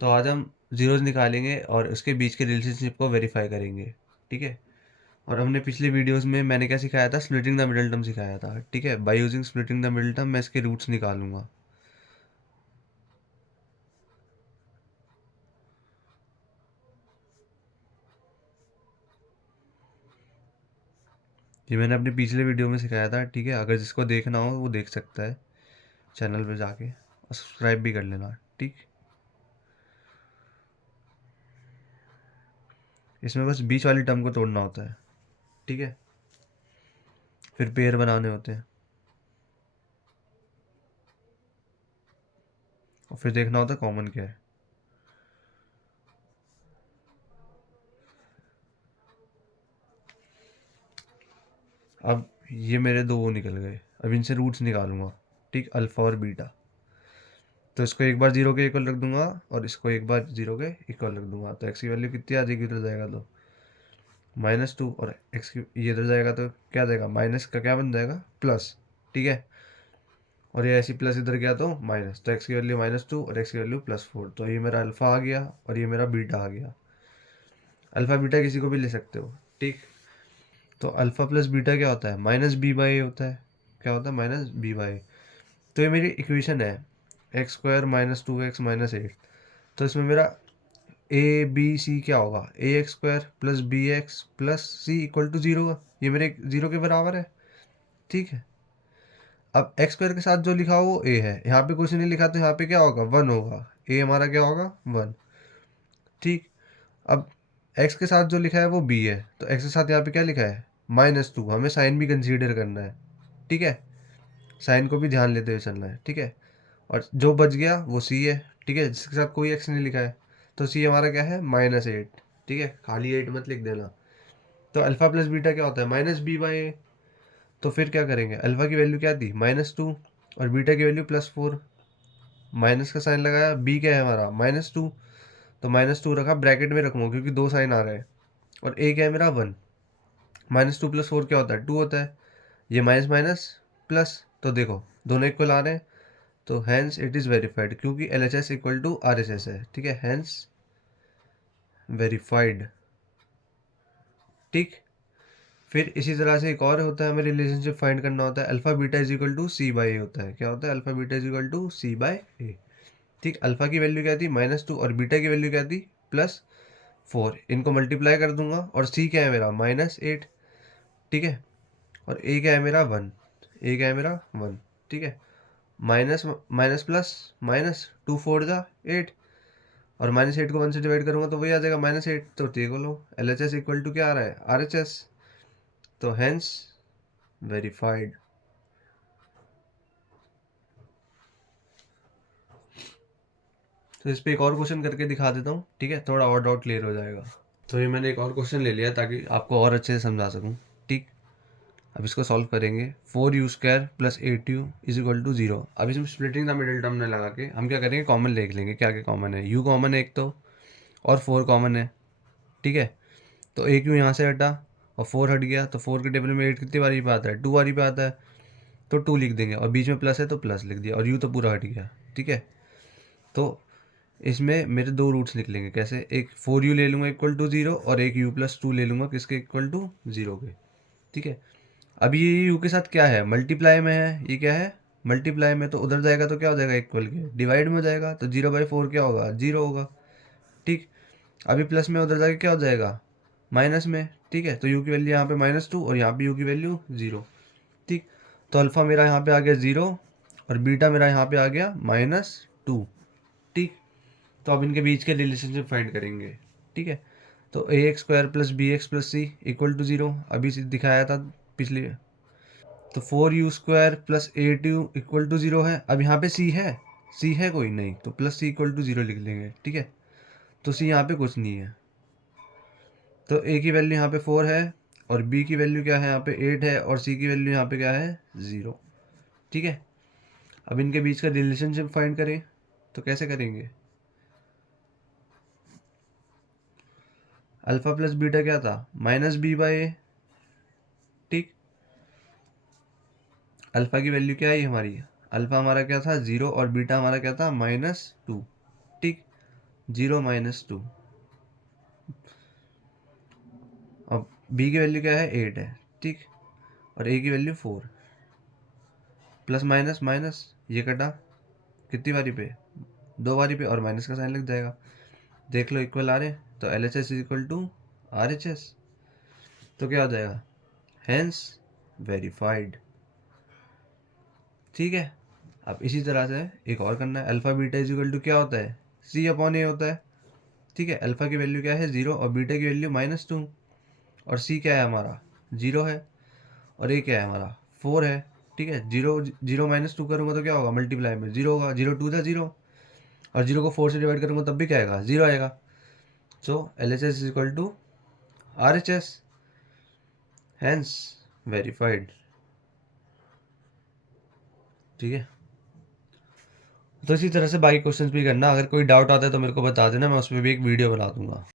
तो आज हम ज़ीरोज़ निकालेंगे और उसके बीच के रिलेशनशिप को वेरीफाई करेंगे, ठीक है? और हमने पिछले वीडियोज़ में मैंने क्या सिखाया था? स्प्लिटिंग द मिडल टर्म सिखाया था, ठीक है? By using splitting the middle term मैं इसके रूट्स निकालूँगा। ये मैंने अपने पिछले वीडियो में सिखाया था, ठीक है? अगर जिसको देखना हो वो देख सकता है चैनल पे जाके और सब्सक्राइब भी कर लेना, ठीक? इसमें बस बीच वाली टर्म को तोड़ना होता है, ठीक है? फिर पेयर बनाने होते हैं और फिर देखना होता है कॉमन क्या है। अब ये मेरे दो वो निकल गए, अब इनसे रूट्स निकालूंगा, ठीक? अल्फ़ा और बीटा। तो इसको एक बार जीरो के इक्वल रख दूंगा और इसको एक बार जीरो के इक्वल रख दूंगा, तो एक्स की वैल्यू कितनी आ जाएगी उधर जाएगा तो -2, और एक्स की ये इधर जाएगा तो क्या आ जाएगा, माइनस का क्या बन जाएगा, प्लस, ठीक है? और ये ऐसी प्लस इधर गया तो माइनस, तो एक्स की वैल्यू -2 और एक्स की वैल्यू +4, तो ये मेरा अल्फ़ा आ गया और ये मेरा बीटा आ गया। अल्फ़ा बीटा किसी को भी ले सकते हो, ठीक? तो अल्फ़ा प्लस बीटा क्या होता है, -b/a होता है। क्या होता है, -b/a। तो ये मेरी इक्वेशन है, x² - 2x - 8। तो इसमें मेरा ए बी सी क्या होगा, ax² + bx + c = 0। ये मेरे 0 के बराबर है, ठीक है? अब x² के साथ जो लिखा हो वो a है, यहाँ पे कुछ नहीं लिखा तो यहाँ पे क्या होगा, 1 होगा। a हमारा क्या होगा, 1, ठीक? अब x के साथ जो लिखा है वो b है, तो x के साथ यहाँ पे क्या लिखा है, -2। हमें साइन भी कंसीडर करना है, ठीक है? साइन को भी ध्यान लेते हुए चलना है, ठीक है? और जो बच गया वो सी है, ठीक है, जिसके साथ कोई एक्स नहीं लिखा है। तो सी हमारा क्या है, -8, ठीक है? खाली 8 मत लिख देना। तो अल्फा प्लस बीटा क्या होता है, -b/a। तो फिर क्या करेंगे, अल्फा की वैल्यू क्या थी, -2 और बीटा की वैल्यू +4। माइनस का साइन लगाया, बी क्या है हमारा, -2, तो -2 रखा, ब्रैकेट में रखूंगा क्योंकि दो साइन आ रहे हैं। और ए क्या है मेरा, 1। -2 + 4 क्या होता है, 2 होता है। ये माइनस माइनस प्लस, तो देखो दोनों इक्वल आ रहे हैं, तो हैंस इट इज़ वेरीफाइड, क्योंकि LHS = RHS है, ठीक है? हैंस वेरीफाइड, ठीक? फिर इसी तरह से एक और होता है, हमें रिलेशनशिप फाइंड करना होता है, अल्फा बीटा = c/a होता है। क्या होता है, अल्फा बीटा = c/a, ठीक? अल्फा की वैल्यू क्या थी, -2 और बीटा की वैल्यू क्या थी, +4। इनको मल्टीप्लाई कर दूंगा और c क्या है मेरा, -8, ठीक है? और a क्या है मेरा, 1। a क्या है मेरा, 1, ठीक है? माइनस माइनस प्लस माइनस, 2 4 जा 8, और -8 को 1 से डिवाइड करूंगा तो वही आ जाएगा -8। तो ठीक लो, LHS = क्या आ रहा है, RHS। तो हेंस वेरीफाइड। तो इस पे एक और क्वेश्चन करके दिखा देता हूँ, ठीक है? थोड़ा और डाउट क्लियर हो जाएगा। तो ये मैंने एक और क्वेश्चन ले लिया ताकि आपको और अच्छे से समझा सकूँ, ठीक? अब इसको सॉल्व करेंगे। 4u² + 8u = 0। अब इसमें स्प्लिटिंग द मिडिल टर्म ने लगा के हम क्या करेंगे, कॉमन देख लेंगे क्या क्या कॉमन है। u कॉमन है एक तो, और 4 कॉमन है, ठीक है? तो एक यू यहाँ से हटा और 4 हट गया, तो 4 के टेबल में 8 कितनी बारी पे आता है, 2 बारी पे आता है, तो 2 लिख देंगे, और बीच में प्लस है तो प्लस लिख दिया, और यू तो पूरा हट गया, ठीक है? तो इसमें मेरे दो रूट्स निकलेंगे, कैसे, एक 4u ले लूँगा =0 और एक u+2 ले लूँगा किसके =0 के, ठीक है? अब ये यू के साथ क्या है, मल्टीप्लाई में है, ये क्या है, मल्टीप्लाई में, तो उधर जाएगा तो क्या हो जाएगा, इक्वल के डिवाइड में हो जाएगा, तो 0/4 क्या होगा, 0 होगा, ठीक? अभी प्लस में उधर जाके क्या हो जाएगा, माइनस में, ठीक है? तो यू की वैल्यू यहाँ पे -2 और यहाँ पे यू की वैल्यू 0, ठीक? तो अल्फ़ा मेरा यहाँ पे आ गया 0 और बीटा मेरा यहाँ पे आ गया -2, ठीक? तो अब इनके बीच के रिलेशनशिप फाइंड करेंगे, ठीक है? तो ax² + bx + c = 0 अभी से दिखाया था पिछले। तो 4u² + 8u = 0 है। अब यहाँ पे c है कोई नहीं, तो +c = 0 लिख लेंगे, ठीक है? तो c यहाँ पे कुछ नहीं है, तो a की वैल्यू यहाँ पे 4 है और b की वैल्यू क्या है, यहाँ पे 8 है, और c की वैल्यू यहाँ पे क्या है, 0, ठीक है? अब इनके बीच का रिलेशनशिप फाइंड करें, तो कैसे करेंगे, अल्फा प्लस बीटा क्या था, -b/a, ठीक? अल्फा की वैल्यू क्या है हमारी, अल्फा हमारा क्या था, 0 और बीटा हमारा क्या था, -2, ठीक? 0 - 2। अब b की वैल्यू क्या है 8 है, ठीक, और a की वैल्यू 4। प्लस माइनस माइनस, ये कटा कितनी बारी पे, 2 बारी पे, और माइनस का साइन लग जाएगा। देख लो इक्वल आ रहे, तो LHS is equal to RHS। तो क्या हो जाएगा, हेंस वेरीफाइड। ठीक है, अब इसी तरह से एक और करना है। Alpha beta is equal to क्या होता है, C/A होता है। ठीक है, अल्फा की वैल्यू क्या है 0 और बीटा की वैल्यू -2, और C क्या है हमारा 0 है, और A क्या है हमारा 4 है। ठीक है, 0 0 -2 करूँगा तो क्या होगा, मल्टीप्लाई में 0 होगा, 0 2 ज़ा 0, और 0 को 4 से डिवाइड करूँगा तब भी क्या आएगा, 0 आएगा। So LHS is equal to RHS, hence verified. ठीक है, तो इसी तरह से बाकी क्वेश्चंस भी करना। अगर कोई डाउट आता है तो मेरे को बता देना, मैं उस पर भी एक वीडियो बना दूंगा।